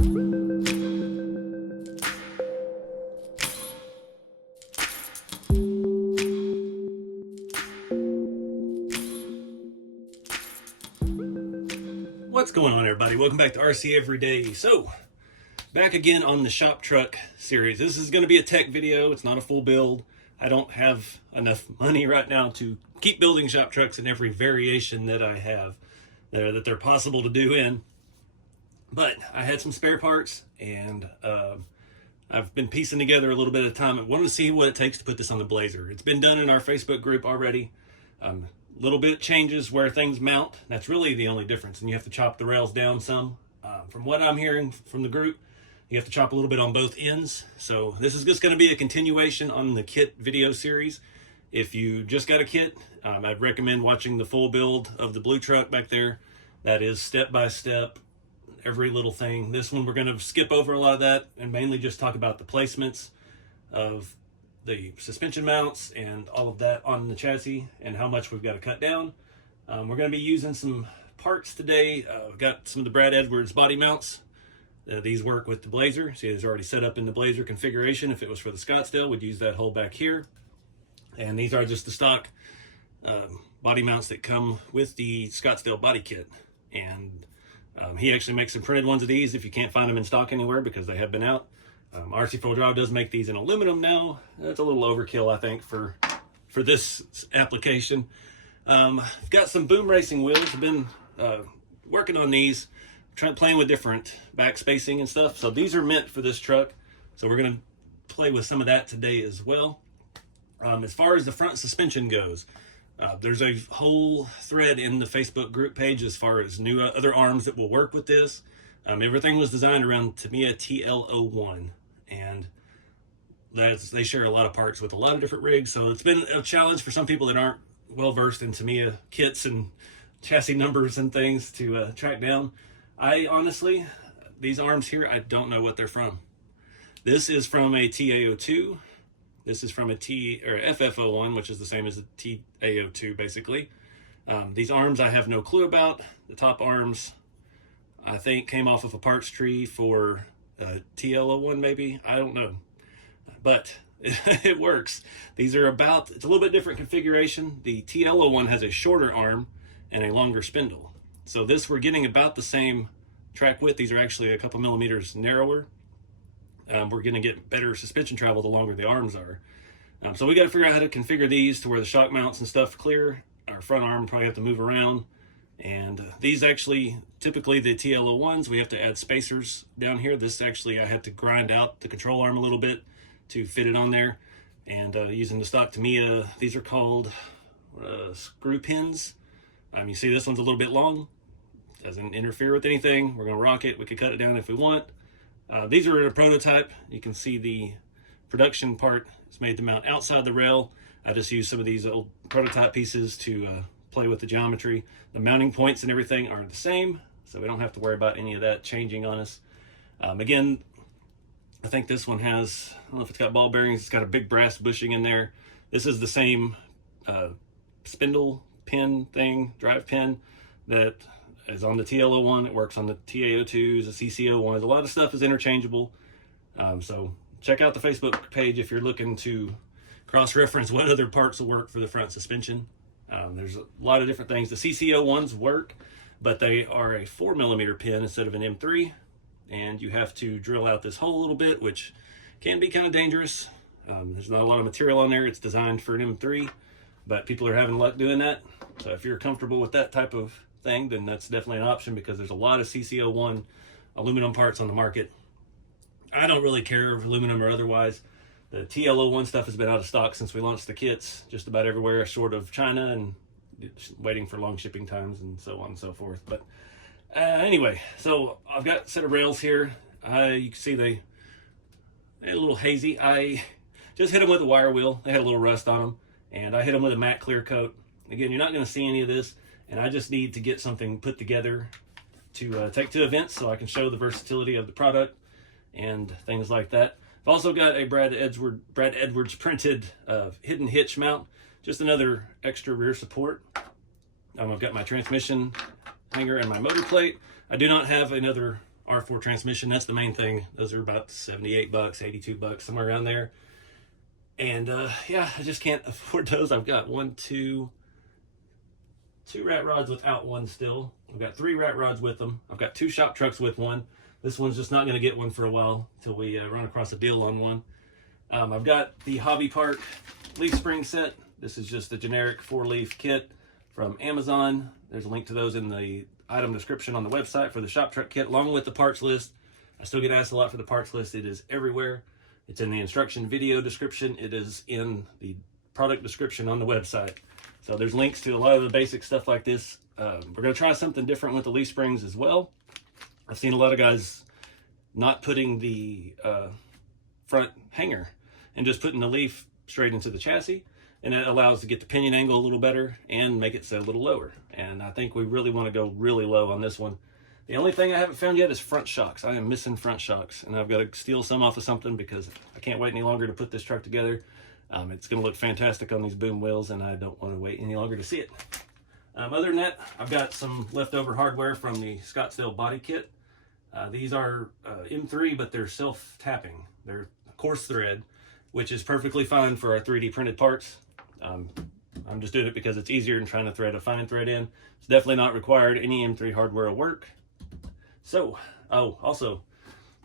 What's going on, everybody? Welcome back to RC Everyday. So, back again on the shop truck series. This is going to be a tech video. It's not a full build. I don't have enough money right now to keep building shop trucks in every variation that I have there that they're possible to do in. But I had some spare parts, and I've been piecing together a little bit at a time. I wanted to see what it takes to put this on the Blazer. It's been done in our Facebook group already. Little bit changes where things mount. That's really the only difference, and you have to chop the rails down some. From what I'm hearing from the group, you have to chop a little bit on both ends. So this is just going to be a continuation on the kit video series. If you just got a kit, I'd recommend watching the full build of the blue truck back there. That is step by step, every little thing. This one we're going to skip over a lot of that and mainly just talk about the placements of the suspension mounts and all of that on the chassis and how much we've got to cut down. We're going to be using some parts today. We've got some of the Brad Edwards body mounts. These work with the Blazer. See, it's already set up in the Blazer configuration. If it was for the Scottsdale, we'd use that hole back here. And these are just the stock body mounts that come with the Scottsdale body kit. And he actually makes some printed ones of these if you can't find them in stock anywhere, because they have been out. RC4wd does make these in aluminum now. That's a little overkill, I think, for this application. I've got some boom racing wheels. I've been working on these, playing with different back spacing and stuff. So these are meant for this truck. So we're going to play with some of that today as well. As far as the front suspension goes, there's a whole thread in the Facebook group page as far as new other arms that will work with this. Everything was designed around Tamiya TL01, and they share a lot of parts with a lot of different rigs. So it's been a challenge for some people that aren't well versed in Tamiya kits and chassis numbers and things to track down. I honestly, these arms here, I don't know what they're from. This is from a TA02. This is from a FF01, which is the same as a TA02 basically. These arms I have no clue about. The top arms, I think, came off of a parts tree for TL01 maybe. I don't know. But it works. These are it's a little bit different configuration. The TL01 has a shorter arm and a longer spindle. So this, we're getting about the same track width. These are actually a couple millimeters narrower. We're going to get better suspension travel the longer the arms are. So we got to figure out how to configure these to where the shock mounts and stuff clear. Our front arm probably have to move around. And these actually, typically the TL01s, we have to add spacers down here. This actually, I had to grind out the control arm a little bit to fit it on there. And using the stock Tamiya, these are called screw pins. You see this one's a little bit long. Doesn't interfere with anything. We're going to rock it. We could cut it down if we want. These are in a prototype. You can see the production part is made to mount outside the rail. I just used some of these old prototype pieces to play with the geometry. The mounting points and everything are the same, so we don't have to worry about any of that changing on us. Again, I think this one has, I don't know if it's got ball bearings, it's got a big brass bushing in there. This is the same spindle pin thing, drive pin, that is on the TL01. It works on the TA02s, the CC01s. A lot of stuff is interchangeable. So check out the Facebook page if you're looking to cross-reference what other parts will work for the front suspension. There's a lot of different things. The CC01s work, but they are a 4mm pin instead of an M3, and you have to drill out this hole a little bit, which can be kind of dangerous. There's not a lot of material on there. It's designed for an M3, but people are having luck doing that. So if you're comfortable with that type of thing, then that's definitely an option, because there's a lot of CC01 aluminum parts on the market. I don't really care if aluminum or otherwise. The TL01 stuff has been out of stock since we launched the kits, just about everywhere short of China, and waiting for long shipping times and so on and so forth. But anyway, so I've got a set of rails here. You can see they're a little hazy. I just hit them with a wire wheel. They had a little rust on them, and I hit them with a matte clear coat. Again, you're not going to see any of this, and I just need to get something put together to take to events so I can show the versatility of the product and things like that. I've also got a Brad Edwards printed hidden hitch mount, just another extra rear support. I've got my transmission hanger and my motor plate. I do not have another R4 transmission. That's the main thing. Those are about 78 bucks, 82 bucks, somewhere around there. And yeah, I just can't afford those. I've got two rat rods without one still. I've got 3 rat rods with them. I've got 2 shop trucks with one. This one's just not going to get one for a while till we run across a deal on one. I've got the Hobby Park leaf spring set. This is just a generic 4-leaf kit from Amazon. There's a link to those in the item description on the website for the shop truck kit, along with the parts list. I still get asked a lot for the parts list. It is everywhere. It's in the instruction video description. It is in the product description on the website. So there's links to a lot of the basic stuff like this. We're going to try something different with the leaf springs as well. I've seen a lot of guys not putting the front hanger and just putting the leaf straight into the chassis, and that allows to get the pinion angle a little better and make it sit a little lower. And I think we really want to go really low on this one. The only thing I haven't found yet is front shocks. I am missing front shocks, and I've got to steal some off of something because I can't wait any longer to put this truck together. It's going to look fantastic on these boom wheels, and I don't want to wait any longer to see it. Other than that, I've got some leftover hardware from the Scottsdale body kit. These are M3, but they're self-tapping. They're coarse thread, which is perfectly fine for our 3D printed parts. I'm just doing it because it's easier than trying to thread a fine thread in. It's definitely not required. Any M3 hardware will work. So, also,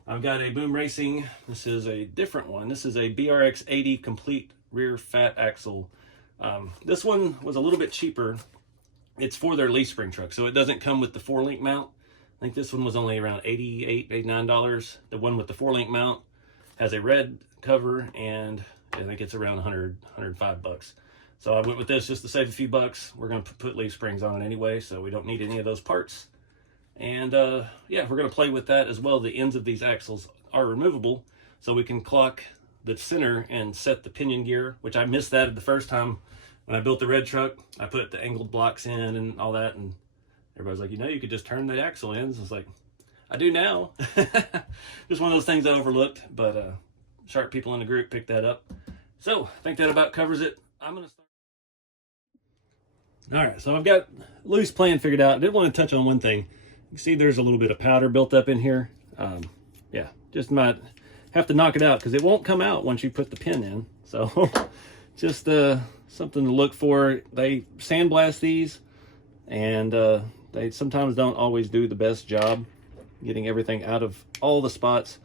I've got a Boom Racing. This is a different one. This is a BRX 80 complete rear fat axle. This one was a little bit cheaper. It's for their leaf spring truck, so it doesn't come with the 4-link mount. I think this one was only around $88, $89. The one with the 4-link mount has a red cover, and I think it's around 105 bucks. So I went with this just to save a few bucks. We're going to put leaf springs on it anyway, so we don't need any of those parts. And yeah, we're going to play with that as well. The ends of these axles are removable, so we can clock the center and set the pinion gear, which I missed that the first time when I built the red truck. I put the angled blocks in and all that, and everybody's like, you know, you could just turn the axle ends. I was like, I do now. Just one of those things I overlooked, but sharp people in the group picked that up. So I think that about covers it. I'm going to start. All right, so I've got a loose plan figured out. I did want to touch on one thing. You can see there's a little bit of powder built up in here. Yeah, just might have to knock it out because it won't come out once you put the pin in. So just something to look for. They sandblast these, and they sometimes don't always do the best job getting everything out of all the spots.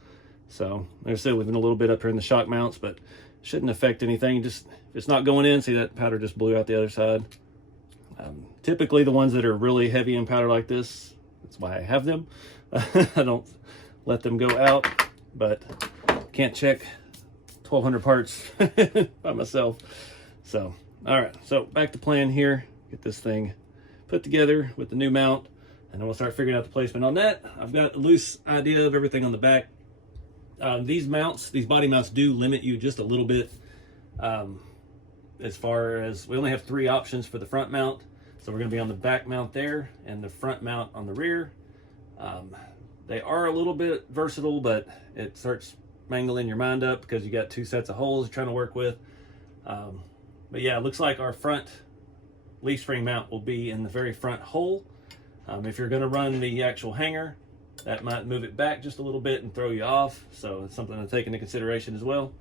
So there's still even a little bit up here in the shock mounts, but shouldn't affect anything. Just if it's not going in, see that powder just blew out the other side. Typically the ones that are really heavy in powder like this, that's why I have them. I don't let them go out, but can't check 1,200 parts by myself. So, all right, so back to plan here. Get this thing put together with the new mount, and then we'll start figuring out the placement on that. I've got a loose idea of everything on the back. These mounts, these body mounts do limit you just a little bit. As far as, we only have 3 options for the front mount. So we're going to be on the back mount there and the front mount on the rear. They are a little bit versatile, but it starts mangling your mind up because you got 2 sets of holes you're trying to work with. But yeah, it looks like our front leaf spring mount will be in the very front hole. If you're going to run the actual hanger, that might move it back just a little bit and throw you off. So it's something to take into consideration as well.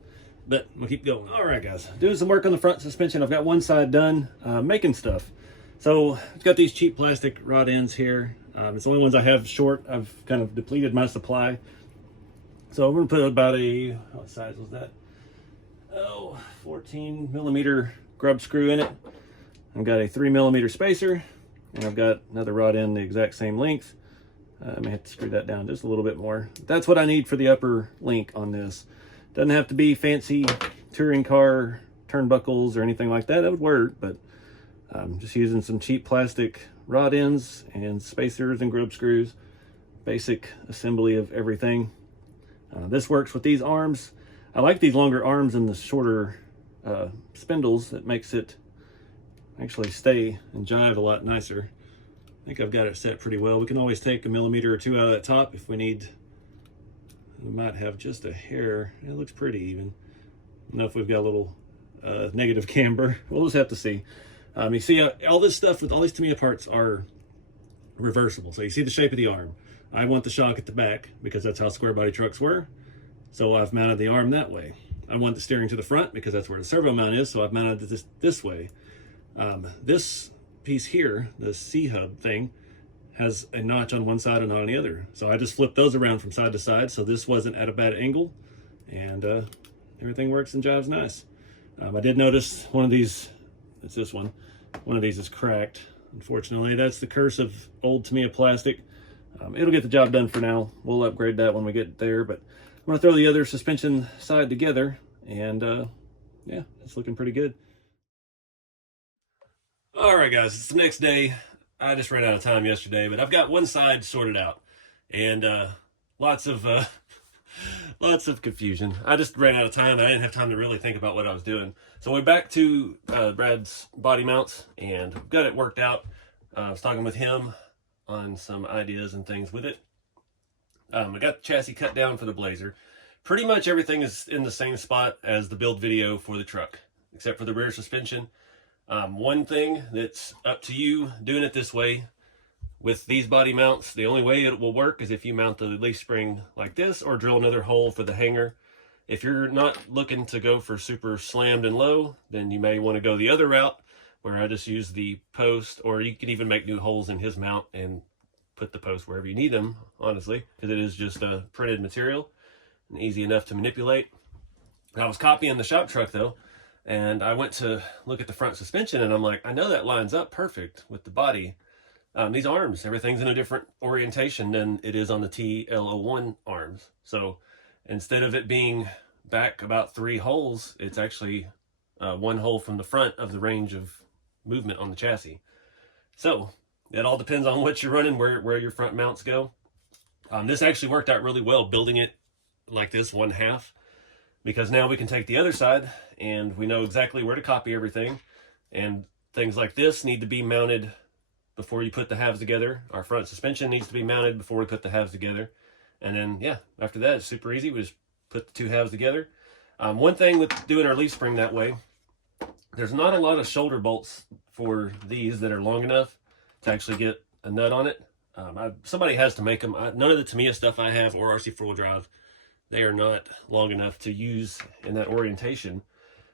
But we'll keep going. All right, guys, doing some work on the front suspension. I've got one side done, making stuff. So I've got these cheap plastic rod ends here. It's the only ones I have short. I've kind of depleted my supply. So I'm going to put about a, what size was that? 14 millimeter grub screw in it. I've got a 3 millimeter spacer, and I've got another rod end the exact same length. I may have to screw that down just a little bit more. That's what I need for the upper link on this. Doesn't have to be fancy touring car turnbuckles or anything like that. That would work, but I'm just using some cheap plastic rod ends and spacers and grub screws. Basic assembly of everything. This works with these arms. I like these longer arms and the shorter spindles. That makes it actually stay and jive a lot nicer. I think I've got it set pretty well. We can always take 1 millimeter or 2 out of that top if we need. We might have just a hair. It looks pretty even. I don't know if we've got a little negative camber. We'll just have to see. You see all this stuff with all these Tamiya parts are reversible. So you see the shape of the arm. I want the shock at the back because that's how square body trucks were. So I've mounted the arm that way. I want the steering to the front because that's where the servo mount is. So I've mounted this way. This piece here, the C-hub thing, has a notch on one side and not on the other. So I just flipped those around from side to side. So this wasn't at a bad angle, and everything works and jives nice. I did notice one of these, it's this one of these is cracked. Unfortunately, that's the curse of old Tamiya plastic. It'll get the job done for now. We'll upgrade that when we get there, but I'm gonna throw the other suspension side together, and yeah, it's looking pretty good. All right, guys, it's the next day. I just ran out of time yesterday, but I've got one side sorted out, and lots of confusion. I just ran out of time. I didn't have time to really think about what I was doing. So we're back to Brad's body mounts, and got it worked out. I was talking with him on some ideas and things with it. I got the chassis cut down for the Blazer. Pretty much everything is in the same spot as the build video for the truck, except for the rear suspension. One thing that's up to you doing it this way with these body mounts, the only way it will work is if you mount the leaf spring like this or drill another hole for the hanger. If you're not looking to go for super slammed and low, then you may want to go the other route where I just use the post, or you can even make new holes in his mount and put the post wherever you need them, honestly, because it is just a printed material and easy enough to manipulate. I was copying the shop truck though, and I went to look at the front suspension, and I'm like, I know that lines up perfect with the body. These arms, everything's in a different orientation than it is on the TL01 arms. So instead of it being back about 3 holes, it's actually 1 hole from the front of the range of movement on the chassis. So it all depends on what you're running, where your front mounts go. This actually worked out really well building it like this 1/2, because now we can take the other side and we know exactly where to copy everything, and things like this need to be mounted before you put the halves together. Our front suspension needs to be mounted before we put the halves together, and then yeah, after that it's super easy. We just put the 2 halves together. One thing with doing our leaf spring that way, there's not a lot of shoulder bolts for these that are long enough to actually get a nut on it. Somebody has to make them. None of the Tamiya stuff I have or RC4 drive, they are not long enough to use in that orientation.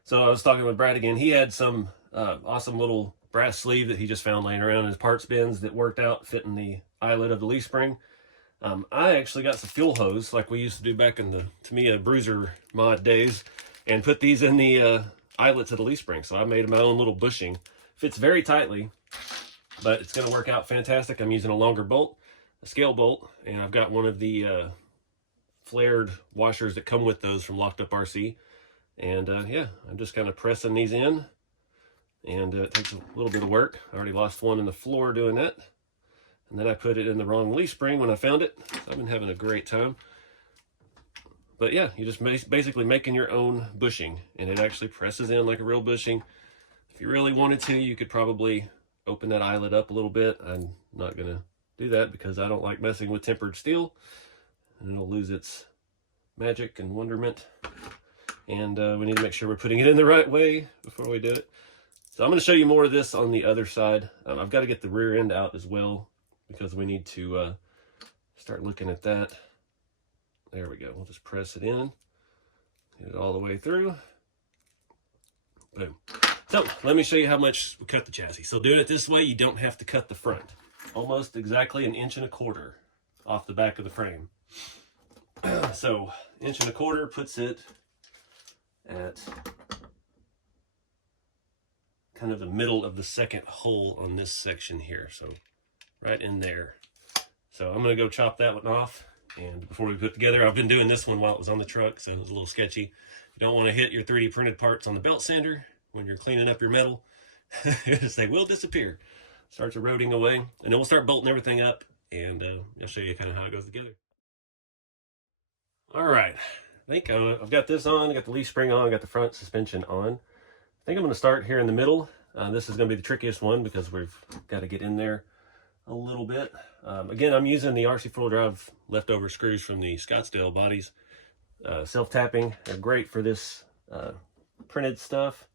So I was talking with Brad again. He had some awesome little brass sleeve that he just found laying around in his parts bins that worked out fitting the eyelet of the leaf spring. I actually got some fuel hose like we used to do back in the Tamiya Bruiser mod days, and put these in the eyelets of the leaf spring. So I made my own little bushing. Fits very tightly, but it's going to work out fantastic. I'm using a longer bolt, a scale bolt, and I've got one of the flared washers that come with those from Locked Up RC. And yeah, I'm just kind of pressing these in, and it takes a little bit of work. I already lost one in the floor doing that, and then I put it in the wrong leaf spring when I found it. So I've been having a great time. But yeah, you just basically making your own bushing, and it actually presses in like a real bushing. If you really wanted to, you could probably open that eyelet up a little bit. I'm not gonna do that because I don't like messing with tempered steel, and it'll lose its magic and wonderment. And we need to make sure we're putting it in the right way before we do it. So I'm going to show you more of this on the other side. I've got to get the rear end out as well, because we need to start looking at that. There we go. We'll just press it in, get it all the way through. Boom. So let me show you how much we cut the chassis. So doing it this way, you don't have to cut the front. Almost exactly 1.25 inches off the back of the frame. So 1.25 inches puts it at kind of the middle of the second hole on this section here. So right in there. So I'm going to go chop that one off. And before we put together, I've been doing this one while it was on the truck, so it was a little sketchy. You don't want to hit your 3D printed parts on the belt sander when you're cleaning up your metal. They will disappear. Starts eroding away. And then we'll start bolting everything up, and I'll show you kind of how it goes together. All right. I think I've got this on, I got the leaf spring on, I got the front suspension on. I think I'm going to start here in the middle. This is going to be the trickiest one because we've got to get in there a little bit. Again, I'm using the RC4 drive leftover screws from the Scottsdale bodies. Self-tapping, they're great for this printed stuff.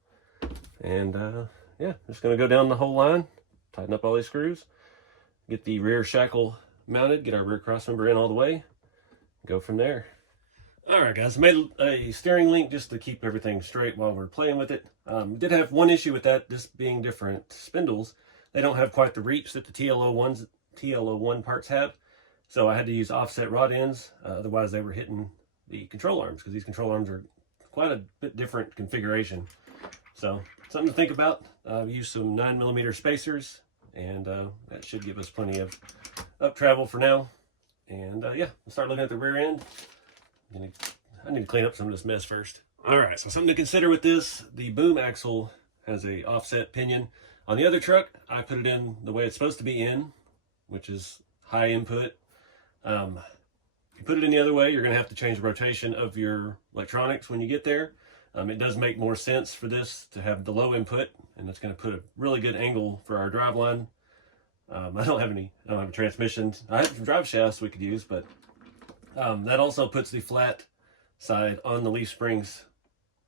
And yeah, just going to go down the whole line, tighten up all these screws, get the rear shackle mounted, get our rear crossmember in all the way, go from there. All right, guys, I made a steering link just to keep everything straight while we're playing with it. Did have one issue with that, this being different spindles. They don't have quite the reach that the TL01 parts have. So I had to use offset rod ends, otherwise they were hitting the control arms, because these control arms are quite a bit different configuration. So something to think about. Use some 9mm spacers, and that should give us plenty of up travel for now. And yeah, we'll start looking at the rear end. I need to clean up some of this mess first. All right, so something to consider with this, the boom axle has a offset pinion. On the other truck, I put it in the way it's supposed to be in, which is high input. If you put it in the other way, you're going to have to change the rotation of your electronics when you get there. It does make more sense for this to have the low input, and that's going to put a really good angle for our drive line. I don't have a transmission. I have some drive shafts we could use, but that also puts the flat side on the leaf springs.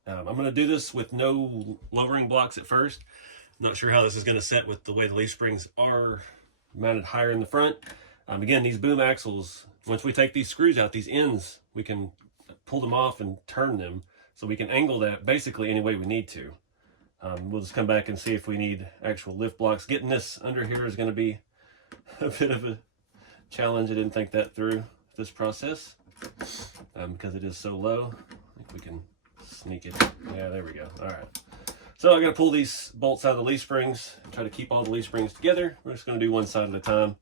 I'm going to do this with no lowering blocks at first. I'm not sure how this is going to set with the way the leaf springs are mounted higher in the front. Again, these boom axles, once we take these screws out, these ends, we can pull them off and turn them, so we can angle that basically any way we need to. We'll just come back and see if we need actual lift blocks. Getting this under here is going to be a bit of a challenge. I didn't think that through this process because it is so low. I think we can sneak it. Yeah, there we go. All right. So I got to pull these bolts out of the leaf springs, try to keep all the leaf springs together. We're just going to do one side at a time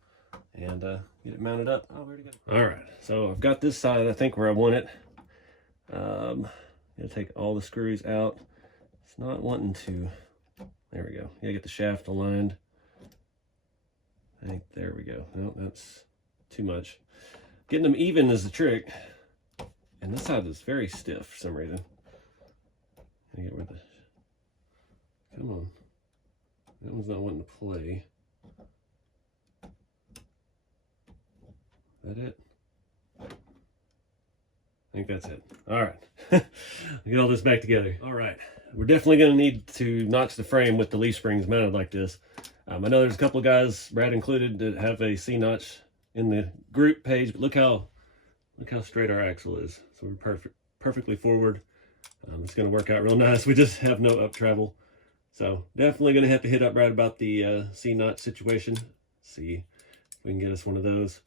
and get it mounted up. Oh, where'd it go? All right. So I've got this side, I think, where I want it. Gonna take all the screws out. It's not wanting to. There we go. You gotta get the shaft aligned. I think there we go. No, that's too much. Getting them even is the trick. And this side is very stiff for some reason. I get where the. Come on. That one's not wanting to play. Is that it? I think that's it. All right. Get all this back together. All right. We're definitely going to need to notch the frame with the leaf springs mounted like this. I know there's a couple of guys, Brad included, that have a C-notch in the group page, but look how straight our axle is. So we're perfectly forward. It's going to work out real nice. We just have no up travel. So definitely going to have to hit up Brad about the C-notch situation. See if we can get us one of those.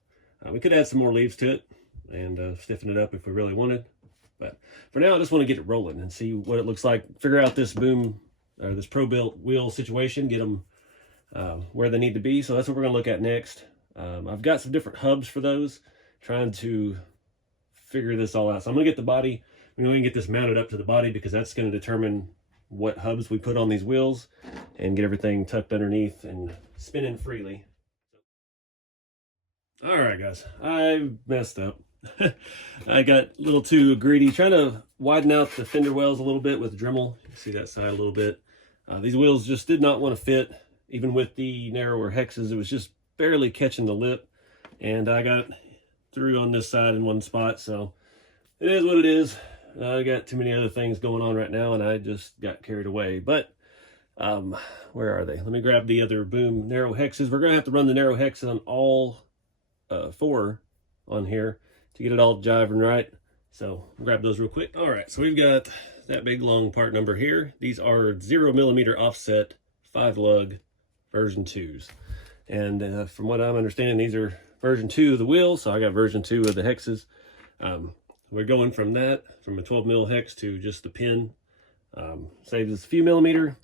We could add some more leaves to it and stiffen it up if we really wanted. But for now, I just want to get it rolling and see what it looks like. Figure out this boom, or this pro-built wheel situation, get them where they need to be. So that's what we're going to look at next. I've got some different hubs for those, trying to figure this all out. So I'm going to get the body, we're going to get this mounted up to the body because that's going to determine what hubs we put on these wheels and get everything tucked underneath and spinning freely. All right, guys, I messed up. I got a little too greedy, trying to widen out the fender wells a little bit with Dremel. You see that side a little bit. These wheels just did not want to fit, even with the narrower hexes. It was just barely catching the lip, and I got through on this side in one spot, so it is what it is. I got too many other things going on right now, and I just got carried away. But where are they? Let me grab the other boom narrow hexes. We're going to have to run the narrow hex on all 4 on here to get it all jiving right. So grab those real quick. All right, so we've got that big long part number here. These are 0mm offset 5-lug version 2s. And from what I'm understanding, these are version 2 of the wheel. So I got version 2 of the hexes. We're going from that, from a 12mm hex to just the pin. Saves us a few millimeter.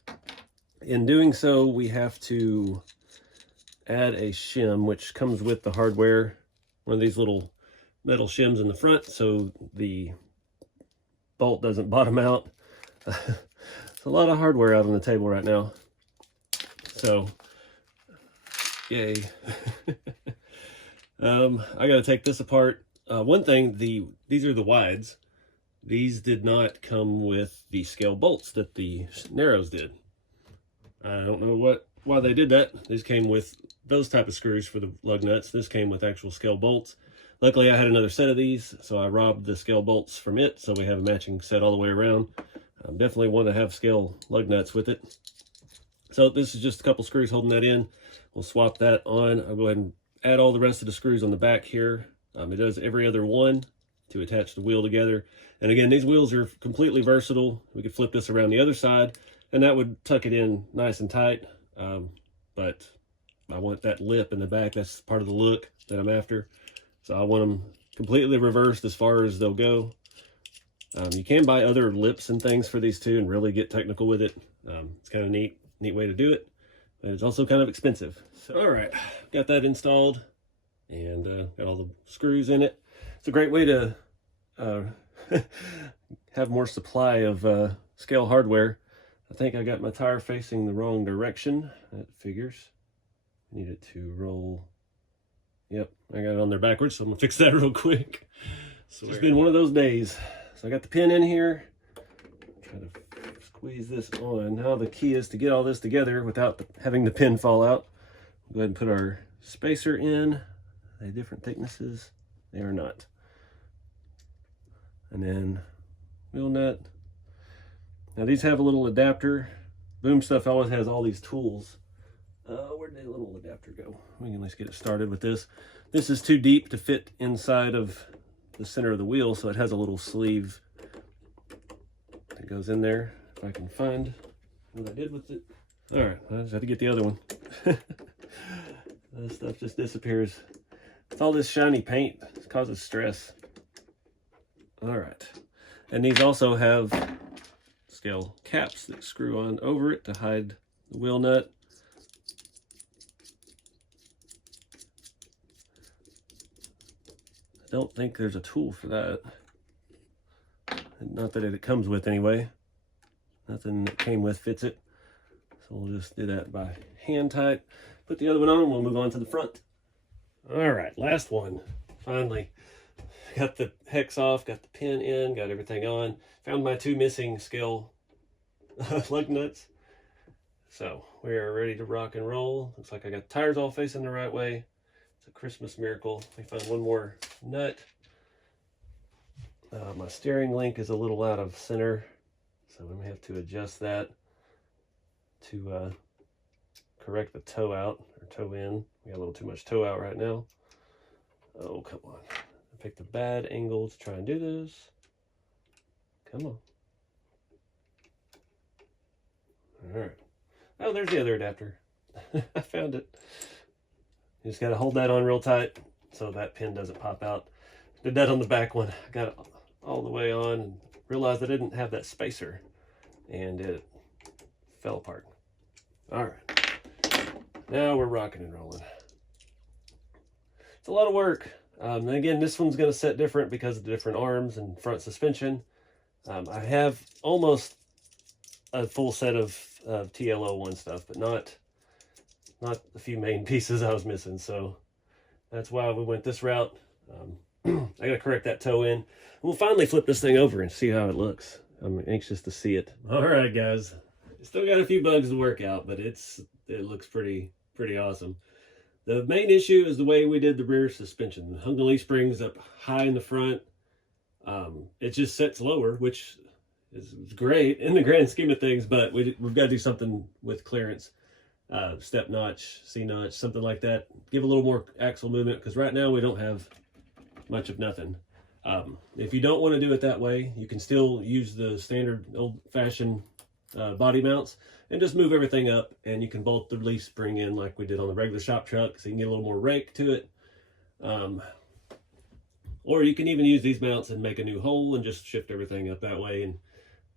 In doing so, we have to add a shim, which comes with the hardware. One of these little metal shims in the front so the bolt doesn't bottom out. It's a lot of hardware out on the table right now. So, yay. I got to take this apart. One thing, these are the wides. These did not come with the scale bolts that the narrows did. I don't know why they did that. These came with those type of screws for the lug nuts. This came with actual scale bolts. Luckily, I had another set of these, so I robbed the scale bolts from it, so we have a matching set all the way around. Definitely want to have scale lug nuts with it. So this is just a couple screws holding that in. We'll swap that on. I'll go ahead and add all the rest of the screws on the back here. It does every other one to attach the wheel together. And again, these wheels are completely versatile. We could flip this around the other side and that would tuck it in nice and tight. But I want that lip in the back. That's part of the look that I'm after. So I want them completely reversed as far as they'll go. You can buy other lips and things for these too and really get technical with it. It's kind of a neat way to do it, but it's also kind of expensive. So, all right, got that installed and got all the screws in it. It's a great way to have more supply of scale hardware. I think I got my tire facing the wrong direction. That figures. Need it to roll. Yep, I got it on there backwards, so I'm gonna fix that real quick. So it's been one of those days. So I got the pin in here. Try to squeeze this on. Now the key is to get all this together without having the pin fall out. Go ahead and put our spacer in. Are they different thicknesses? They are not. And then wheel nut. Now these have a little adapter. Boom Stuff always has all these tools. Where'd the little adapter go? We can at least get it started with this. This is too deep to fit inside of the center of the wheel, so it has a little sleeve that goes in there. If I can find what I did with it. All right, I just have to get the other one. This stuff just disappears. It's all this shiny paint. It causes stress. All right, and these also have scale caps that screw on over it to hide the wheel nut. I don't think there's a tool for that. Not that it comes with anyway. Nothing that came with fits it. So we'll just do that by hand tight. Put the other one on and we'll move on to the front. All right, last one. Finally, got the hex off, got the pin in, got everything on. Found my two missing scale lug nuts. So we are ready to rock and roll. Looks like I got the tires all facing the right way. It's a Christmas miracle. We found one more nut. My steering link is a little out of center, so I'm going to have to adjust that to correct the toe out, or toe in. We got a little too much toe out right now. Oh, come on. I picked a bad angle to try and do this. Come on. All right. Oh, there's the other adapter. I found it. You just got to hold that on real tight so that pin doesn't pop out. Did that on the back one. I got it all the way on and realized I didn't have that spacer and it fell apart. All right. Now we're rocking and rolling. It's a lot of work. And again, this one's going to set different because of the different arms and front suspension. I have almost a full set of TLO1 stuff, but not the few main pieces I was missing. So that's why we went this route. I got to correct that toe in. We'll finally flip this thing over and see how it looks. I'm anxious to see it. All right, guys. Still got a few bugs to work out, but it looks pretty awesome. The main issue is the way we did the rear suspension. Hung the leaf springs up high in the front. It just sets lower, which is great in the grand scheme of things, but we've got to do something with clearance. Step notch, C-notch, something like that. Give a little more axle movement, because right now we don't have much of nothing. If you don't want to do it that way, you can still use the standard old-fashioned body mounts and just move everything up, and you can bolt the leaf spring in like we did on the regular shop truck, so you can get a little more rake to it. Or you can even use these mounts and make a new hole and just shift everything up that way, and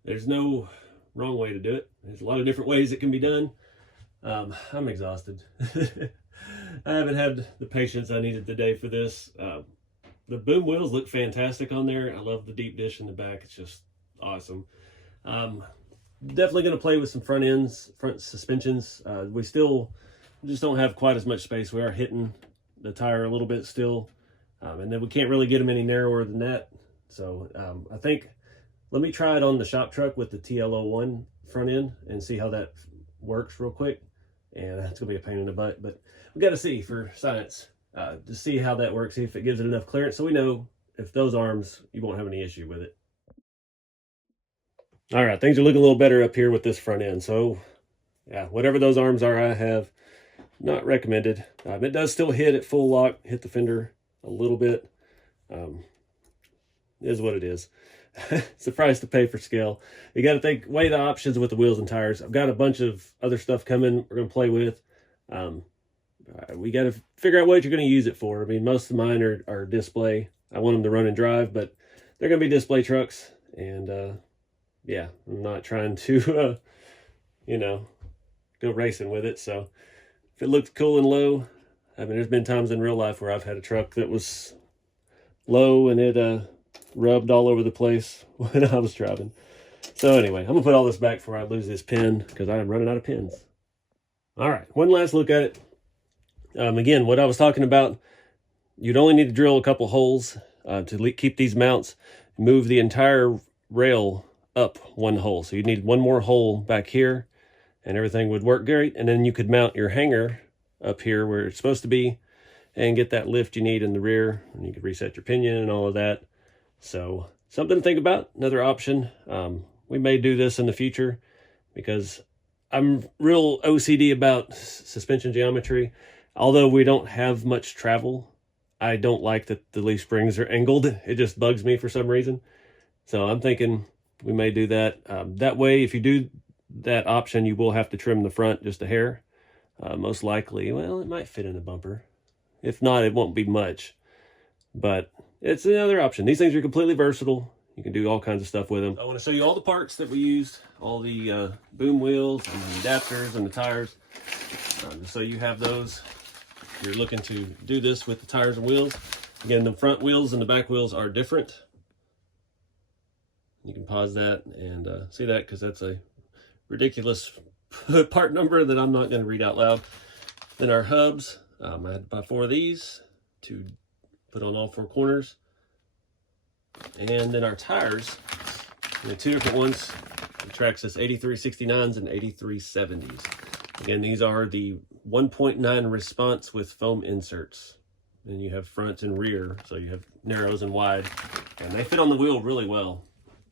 there's no wrong way to do it. There's a lot of different ways it can be done. I'm exhausted. I haven't had the patience I needed today for this. The boom wheels look fantastic on there. I love the deep dish in the back. It's just awesome. Definitely going to play with some front suspensions. We still just don't have quite as much space. We are hitting the tire a little bit still. And then we can't really get them any narrower than that. So I think, let me try it on the shop truck with the TLO1 front end and see how that works real quick. And that's going to be a pain in the butt, but we got to see for science to see how that works, see if it gives it enough clearance, so we know if those arms, you won't have any issue with it. All right, things are looking a little better up here with this front end. So yeah, whatever those arms are, I have not recommended. It does still hit at full lock, hit the fender a little bit. Is what it is. It's the price to pay for scale. You got to weigh the options with the wheels and tires. I've got a bunch of other stuff coming we're going to play with. We got to figure out what you're going to use it for. I mean, most of mine are display. I want them to run and drive, but they're going to be display trucks. And yeah, I'm not trying to, you know, go racing with it. So if it looks cool and low, I mean, there's been times in real life where I've had a truck that was low and it rubbed all over the place when I was driving. So anyway, I'm gonna put all this back before I lose this pin because I am running out of pins. All right, one last look at it. Again, what I was talking about, you'd only need to drill a couple holes to keep these mounts, move the entire rail up one hole. So you'd need one more hole back here and everything would work great. And then you could mount your hanger up here where it's supposed to be and get that lift you need in the rear. And you could reset your pinion and all of that. So something to think about, another option. We may do this in the future because I'm real OCD about suspension geometry. Although we don't have much travel, I don't like that the leaf springs are angled. It just bugs me for some reason. So I'm thinking we may do that. That way, if you do that option, you will have to trim the front just a hair. Most likely, well, it might fit in the bumper. If not, it won't be much. But it's another option. These things are completely versatile. You can do all kinds of stuff with them. I want to show you all the parts that we used, all the boom wheels and the adapters and the tires. Just so you have those. If you're looking to do this with the tires and wheels. Again, the front wheels and the back wheels are different. You can pause that and see that because that's a ridiculous part number that I'm not going to read out loud. Then our hubs, I had to buy 4 of these to put on all 4 corners. And then our tires, we have 2 different ones. The Traxxas 8369s and 8370s. Again, these are the 1.9 response with foam inserts. And you have front and rear, so you have narrows and wide. And they fit on the wheel really well.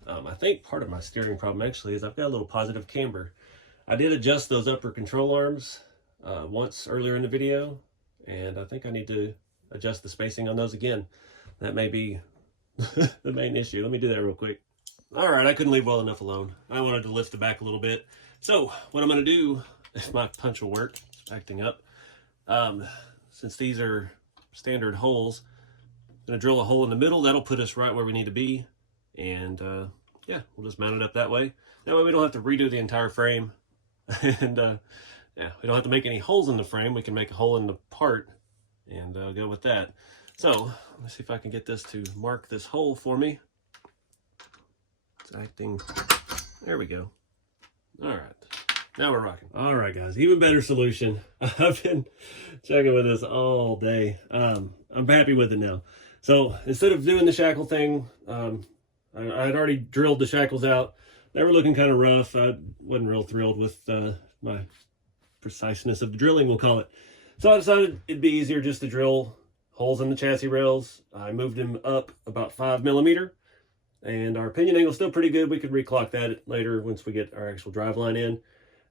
I think part of my steering problem actually is I've got a little positive camber. I did adjust those upper control arms once earlier in the video, and I think I need to adjust the spacing on those again. That may be the main issue. Let me do that real quick. All right, I couldn't leave well enough alone. I wanted to lift it back a little bit. So what I'm going to do, if my punch will work, it's acting up. Since these are standard holes, I'm going to drill a hole in the middle. That'll put us right where we need to be. And yeah, we'll just mount it up that way. That way we don't have to redo the entire frame. And yeah, we don't have to make any holes in the frame. We can make a hole in the part and go with that. So let me see if I can get this to mark this hole for me. It's acting. There we go. All right. Now we're rocking. All right, guys. Even better solution. I've been checking with this all day. I'm happy with it now. So instead of doing the shackle thing, I had already drilled the shackles out. They were looking kind of rough. I wasn't real thrilled with my preciseness of the drilling, we'll call it. So I decided it'd be easier just to drill holes in the chassis rails. I moved them up about 5 millimeter, and our pinion angle is still pretty good. We could reclock that later once we get our actual drive line in.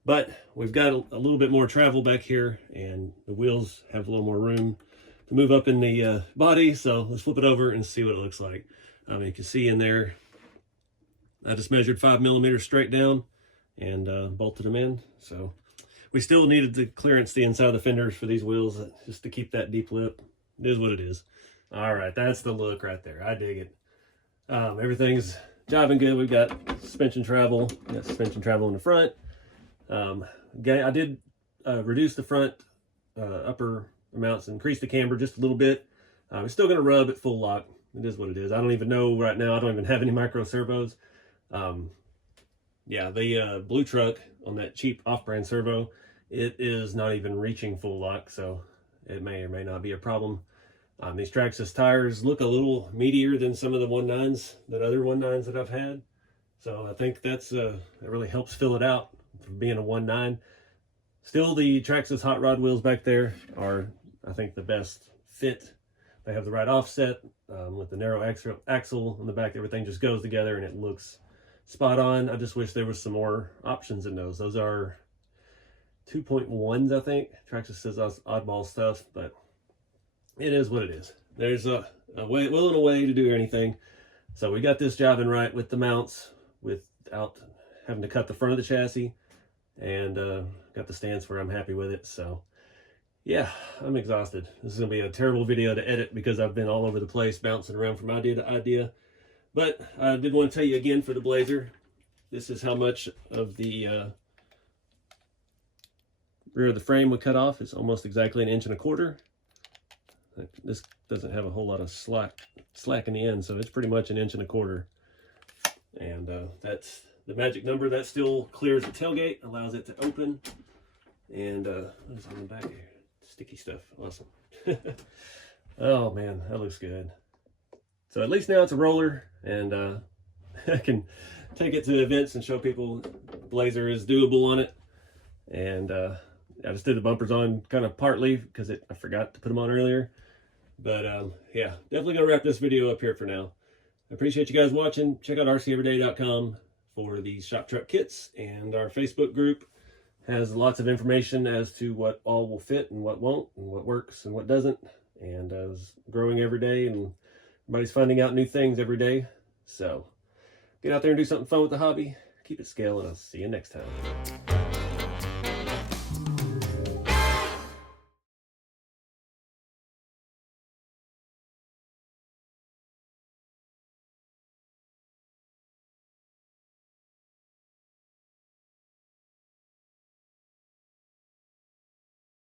But we've got a little bit more travel back here, and the wheels have a little more room to move up in the body. So let's flip it over and see what it looks like. You can see in there, I just measured 5 millimeters straight down and bolted them in. So we still needed to clearance the inside of the fenders for these wheels just to keep that deep lip. It is what it is. All right, that's the look right there. I dig it. Everything's jiving good. We've got suspension travel. We got suspension travel in the front. I did reduce the front upper amounts and increase the camber just a little bit. It's still going to rub at full lock. It is what it is. I don't even know right now. I don't even have any micro servos. Yeah, the Blue Truck on that cheap off-brand servo, it is not even reaching full lock, so it may or may not be a problem. These Traxxas tires look a little meatier than some of the 1.9s, that other 1.9s that I've had. So I think that really helps fill it out for being a 1.9. Still, the Traxxas hot rod wheels back there are, I think, the best fit. They have the right offset with the narrow axle on the back. Everything just goes together and it looks spot on. I just wish there was some more options in those. Those are 2.1s, I think. Traxxas says that's oddball stuff, but it is what it is. There's a will and a way to do anything. So we got this jobbing right with the mounts without having to cut the front of the chassis, and got the stance where I'm happy with it. So yeah, I'm exhausted. This is gonna be a terrible video to edit because I've been all over the place bouncing around from idea to idea. But I did want to tell you again, for the Blazer, this is how much of the rear of the frame we cut off. It's almost exactly 1.25 inches. This doesn't have a whole lot of slack in the end, so it's pretty much 1.25 inches. And that's the magic number. That still clears the tailgate, allows it to open. And what is on the back here? Sticky stuff. Awesome. Oh man, that looks good. So at least now it's a roller, and I can take it to events and show people Blazer is doable on it. And I just did the bumpers on kind of partly because I forgot to put them on earlier. But yeah, definitely gonna wrap this video up here for now. I appreciate you guys watching. Check out rceveryday.com for these shop truck kits, and our Facebook group has lots of information as to what all will fit and what won't, and what works and what doesn't. And it's growing every day, and everybody's finding out new things every day. So get out there and do something fun with the hobby. Keep it scale, and I'll see you next time.